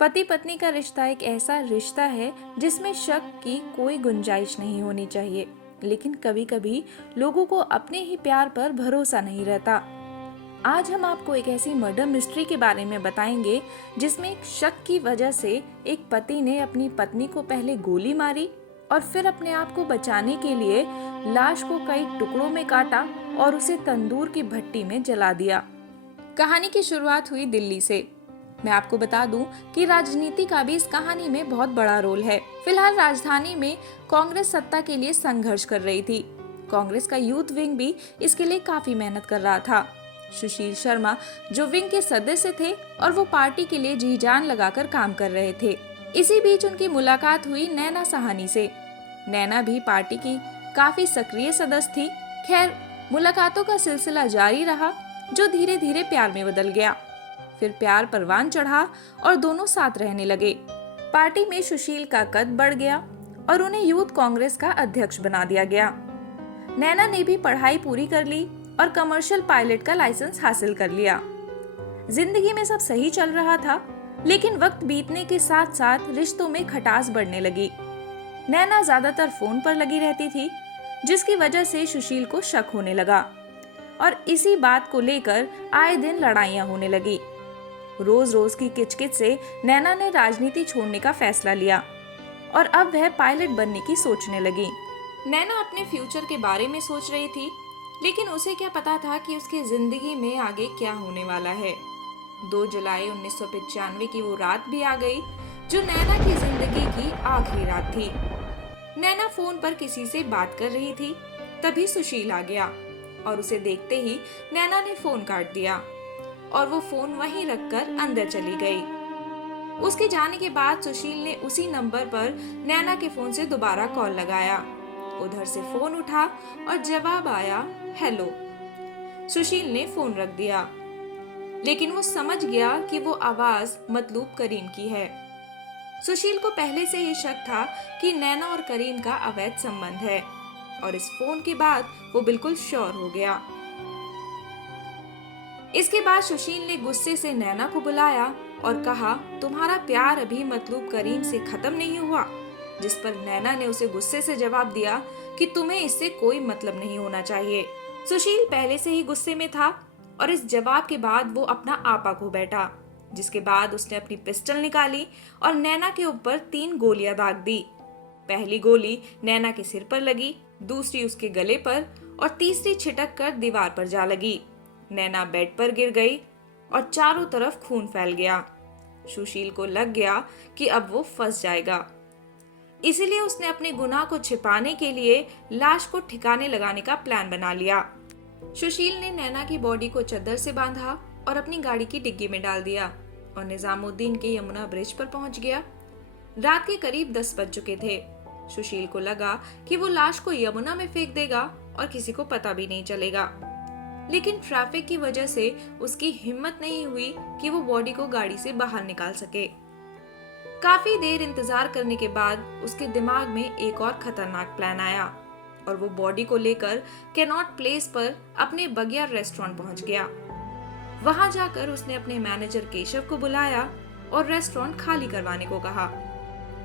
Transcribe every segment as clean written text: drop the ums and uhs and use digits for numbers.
पति पत्नी का रिश्ता एक ऐसा रिश्ता है जिसमें शक की कोई गुंजाइश नहीं होनी चाहिए, लेकिन कभी कभी लोगों को अपने ही प्यार पर भरोसा नहीं रहता। आज हम आपको एक ऐसी मर्डर मिस्ट्री के बारे में बताएंगे जिसमें एक शक की वजह से एक पति ने अपनी पत्नी को पहले गोली मारी और फिर अपने आप को बचाने के लिए लाश को कई टुकड़ों में काटा और उसे तंदूर की भट्टी में जला दिया। कहानी की शुरुआत हुई दिल्ली से। मैं आपको बता दूं कि राजनीति का भी इस कहानी में बहुत बड़ा रोल है। फिलहाल राजधानी में कांग्रेस सत्ता के लिए संघर्ष कर रही थी। कांग्रेस का यूथ विंग भी इसके लिए काफी मेहनत कर रहा था। सुशील शर्मा जो विंग के सदस्य थे और वो पार्टी के लिए जी जान लगाकर काम कर रहे थे। इसी बीच उनकी मुलाकात हुई नैना साहनी से। नैना भी पार्टी की काफी सक्रिय सदस्य थी। खैर, मुलाकातों का सिलसिला जारी रहा जो धीरे धीरे प्यार में बदल गया। फिर प्यार परवान चढ़ा और दोनों साथ रहने लगे। पार्टी में सुशील का कद बढ़ गया और उन्हें यूथ कांग्रेस का अध्यक्ष बना दिया गया। नैना ने भी पढ़ाई पूरी कर ली और कमर्शियल पायलट का लाइसेंस हासिल कर लिया। जिंदगी में सब सही चल रहा था, लेकिन वक्त बीतने के साथ साथ रिश्तों में खटास बढ़ने लगी। नैना ज्यादातर फोन पर लगी रहती थी, जिसकी वजह से सुशील को शक होने लगा और इसी बात को लेकर आए दिन लड़ाइयां होने लगी। रोज रोज की किचकिच से नैना ने राजनीति छोड़ने का फैसला लिया और अब वह पायलट बनने की सोचने लगी। नैना अपने फ्यूचर के बारे में सोच रही थी, लेकिन उसे क्या पता था कि उसकी जिंदगी में आगे क्या होने वाला है। 2 जुलाई 1995 की वो रात भी आ गई जो नैना की जिंदगी की आखिरी रात थी। नैना फोन पर किसी से बात कर रही थी, तभी सुशील आ गया और उसे देखते ही नैना ने फोन काट दिया और वो फोन वहीं रखकर अंदर चली गई। उसके जाने के बाद सुशील ने उसी नंबर पर नैना के फोन से दोबारा कॉल लगाया। उधर से फोन उठा और जवाब आया, हेलो। सुशील ने फोन रख दिया, लेकिन वो समझ गया कि वो आवाज मतलूब करीम की है। सुशील को पहले से ही शक था कि नैना और करीम का अवैध संबंध है और इस फोन के बाद वो बिल्कुल श्योर हो गया। इसके बाद सुशील ने गुस्से से नैना को बुलाया और कहा, तुम्हारा प्यार अभी मतलूब करीम से खत्म नहीं हुआ। जिस पर नैना ने उसे गुस्से से जवाब दिया कि तुम्हें इससे कोई मतलब नहीं होना चाहिए। सुशील पहले से ही गुस्से में था और इस जवाब के बाद वो अपना आपा खो बैठा, जिसके बाद उसने अपनी पिस्टल निकाली और नैना के ऊपर 3 गोलियां दाग दी। पहली गोली नैना के सिर पर लगी, दूसरी उसके गले पर और तीसरी छिटक कर दीवार पर जा लगी। नैना बेड पर गिर गई और चारों तरफ खून फैल गया। सुशील को लग गया कि अब वो फंस जाएगा, इसीलिए उसने अपने गुनाह को छिपाने के लिए लाश को ठिकाने लगाने का प्लान बना लिया। सुशील ने नैना की बॉडी को चद्दर से बांधा और अपनी गाड़ी की डिग्गी में डाल दिया और निजामुद्दीन के यमुना ब्रिज पर पहुंच गया। रात के करीब 10 बज चुके थे। सुशील को लगा कि वो लाश को यमुना में फेंक देगा और किसी को पता भी नहीं चलेगा, लेकिन ट्रैफिक की वजह से उसकी हिम्मत नहीं हुई कि वो बॉडी को गाड़ी से बाहर निकाल सके। काफी देर इंतजार करने के बाद उसके दिमाग में एक और खतरनाक प्लान आया और वो बॉडी को लेकर कैनॉट प्लेस पर अपने बगियार रेस्टोरेंट पहुंच गया। वहां जाकर उसने अपने मैनेजर केशव को बुलाया और रेस्टोरेंट खाली करवाने को कहा।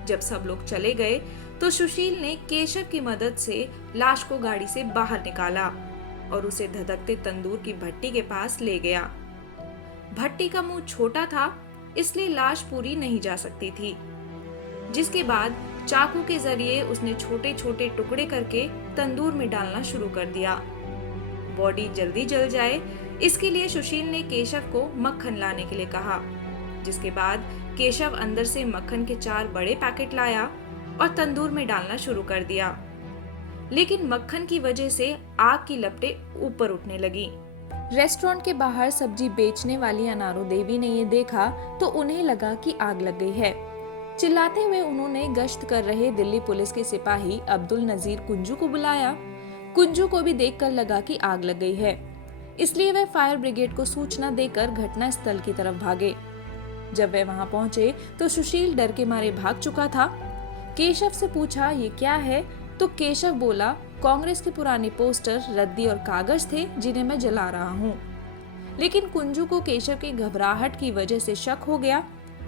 जब सब लोग चले गए तो सुशील ने केशव की मदद से लाश को गाड़ी से बाहर निकाला और उसे धधकते तंदूर की भट्टी के पास ले गया। भट्टी का मुंह छोटा था, इसलिए लाश पूरी नहीं जा सकती थी, जिसके बाद चाकू के जरिए उसने छोटे छोटे टुकड़े करके तंदूर में डालना शुरू कर दिया। बॉडी जल्दी जल जाए, इसके लिए सुशील ने केशव को मक्खन लाने के लिए कहा, जिसके बाद केशव अंदर से मक्खन के 4 बड़े पैकेट लाया और तंदूर में डालना शुरू कर दिया, लेकिन मक्खन की वजह से आग की लपटें ऊपर उठने लगी। रेस्टोरेंट के बाहर सब्जी बेचने वाली अनारो देवी ने ये देखा तो उन्हें लगा कि आग लग गई है। चिल्लाते हुए उन्होंने गश्त कर रहे दिल्ली पुलिस के सिपाही अब्दुल नजीर कुंजू को बुलाया। कुंजू को भी देखकर लगा कि आग लग गई है, इसलिए वह फायर ब्रिगेड को सूचना देकर घटना स्थल की तरफ भागे। जब वे वहां पहुंचे तो सुशील डर के मारे भाग चुका था। केशव से पूछा, ये क्या है? तो केशव बोला, कांग्रेस के पुराने पोस्टर, रद्दी और कागज थे जिन्हें मैं जला रहा हूँ। लेकिन कुंजू को केशव की घबराहट की वजह से शक हो गया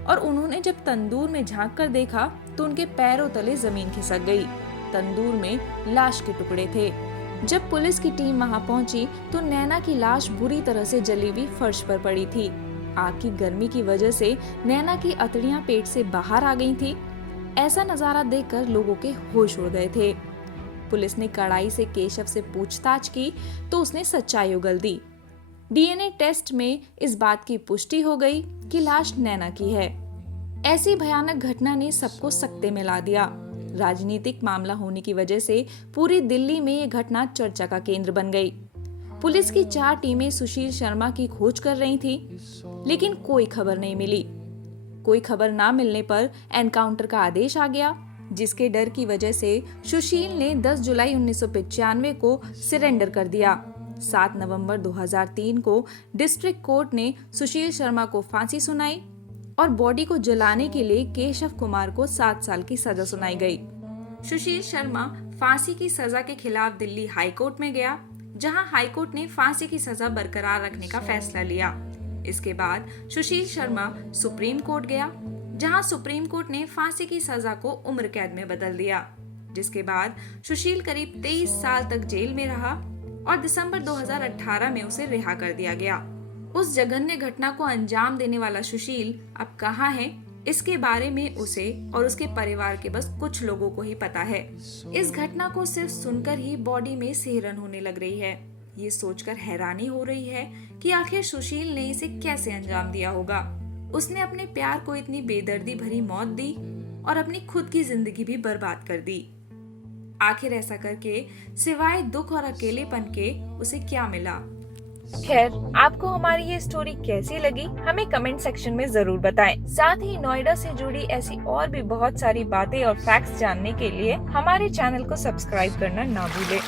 और उन्होंने जब तंदूर में झांक कर देखा तो उनके पैरों तले जमीन खिसक गई। तंदूर में लाश के टुकड़े थे। जब पुलिस की टीम वहां पहुंची तो नैना की लाश बुरी तरह से जली हुई फर्श पर पड़ी थी। आग की गर्मी की वजह से नैना की अतड़ियां पेट से बाहर आ गई थी। ऐसा नजारा देखकर लोगों के होश उड़ गए थे। पुलिस ने कड़ाई से केशव से पूछताछ की तो उसने सच्चाई उगल दी। डीएनए टेस्ट में इस बात की पुष्टि हो गई कि लाश नैना की है। ऐसी भयानक घटना ने सबको सकते में ला दिया। राजनीतिक मामला होने की वजह से पूरी दिल्ली में ये घटना चर्चा का केंद्र बन गई। पुलिस की 4 टीमें सुशील शर्मा की खोज कर रही थी, लेकिन कोई खबर नहीं मिली। कोई खबर ना मिलने पर एनकाउंटर का आदेश आ गया, जिसके डर की वजह से सुशील ने 10 जुलाई 1995 को सरेंडर कर दिया। 7 नवंबर 2003 को डिस्ट्रिक्ट कोर्ट ने सुशील शर्मा को फांसी सुनाई और बॉडी को जलाने के लिए केशव कुमार को 7 साल की सजा सुनाई गई। सुशील शर्मा फांसी की सजा के खिलाफ दिल्ली हाई कोर्ट में गया, जहां हाई कोर्ट ने फांसी की सजा बरकरार रखने का फैसला लिया। इसके बाद सुशील शर्मा सुप्रीम कोर्ट गया, जहां सुप्रीम कोर्ट ने फांसी की सजा को उम्र कैद में बदल दिया। जिसके बाद सुशील करीब 23 साल तक जेल में रहा और दिसंबर 2018 में उसे रिहा कर दिया गया। उस जघन्य घटना को अंजाम देने वाला सुशील अब कहाँ है, इसके बारे में उसे और उसके परिवार के बस कुछ लोगों को ही पता है। इस घटना को सिर्फ सुनकर ही बॉडी में सिहरन होने लग रही है। ये सोचकर हैरानी हो रही है कि आखिर सुशील ने इसे कैसे अंजाम दिया होगा। उसने अपने प्यार को इतनी बेदर्दी भरी मौत दी और अपनी खुद की जिंदगी भी बर्बाद कर दी। आखिर ऐसा करके सिवाय दुख और अकेलेपन के उसे क्या मिला? खैर, आपको हमारी ये स्टोरी कैसी लगी हमें कमेंट सेक्शन में जरूर बताएं। साथ ही नोएडा से जुड़ी ऐसी और भी बहुत सारी बातें और फैक्ट्स जानने के लिए हमारे चैनल को सब्सक्राइब करना ना भूलें।